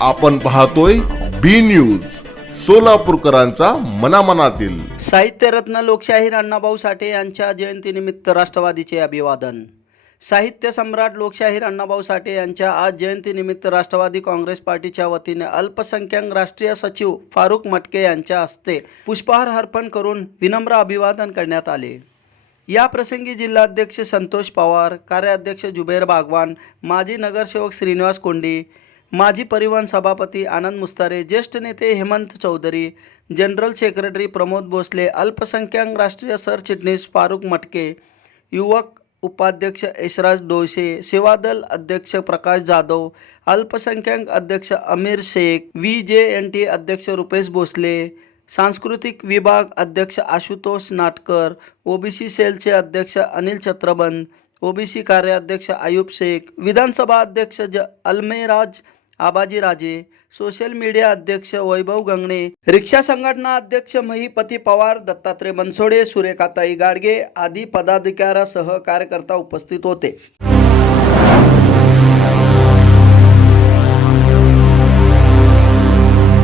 आपण पाहतोय बी न्यूज सोलापूरकरांचा मनामनातील. साहित्यरत्न लोकशाहीर अण्णाभाऊ साठे यांच्या जयंतीनिमित्त राष्ट्रवादीचे अभिवादन. साहित्य सम्राट लोकशाहीर अण्णाभाऊ साठे यांच्या आज जयंतीनिमित्त राष्ट्रवादी काँग्रेस पार्टीच्या वतीने अल्पसंख्याक राष्ट्रीय सचिव फारुख मटके यांच्या हस्ते पुष्पहार अर्पण करून विनम्र अभिवादन करण्यात आले. या प्रसंगी जिल्हाध्यक्ष संतोष पवार कार्याध्यक्ष जुबेर बागवान माजी नगरसेवक श्रीनिवास कोंडी माजी परिवहन सभापती आनंद मुस्तारे ज्येष्ठ नेते हेमंत चौधरी जनरल सेक्रेटरी प्रमोद भोसले अल्पसंख्याक राष्ट्रीय सरचिटणीस फारुख मटके युवक उपाध्यक्ष यशराज डोसे सेवादल अध्यक्ष प्रकाश जाधव अल्पसंख्याक अध्यक्ष Amir Shaikh V J N T अध्यक्ष रुपेश भोसले सांस्कृतिक विभाग अध्यक्ष आशुतोष नाटकर ओबीसी सेलचे अध्यक्ष अनिल छत्रबंद ओबीसी कार्याध्यक्ष आयुब शेख विधानसभा अध्यक्ष ज अल्मेराज आबाजी राजे सोशल मीडिया अध्यक्ष वैभव गंगणे रिक्षा संघटना अध्यक्ष महिपती पवार दत्तात्रय बनसोडे सुरेखाताई गाडगे आदी पदाधिकाऱ्यासह कार्यकर्ता उपस्थित होते.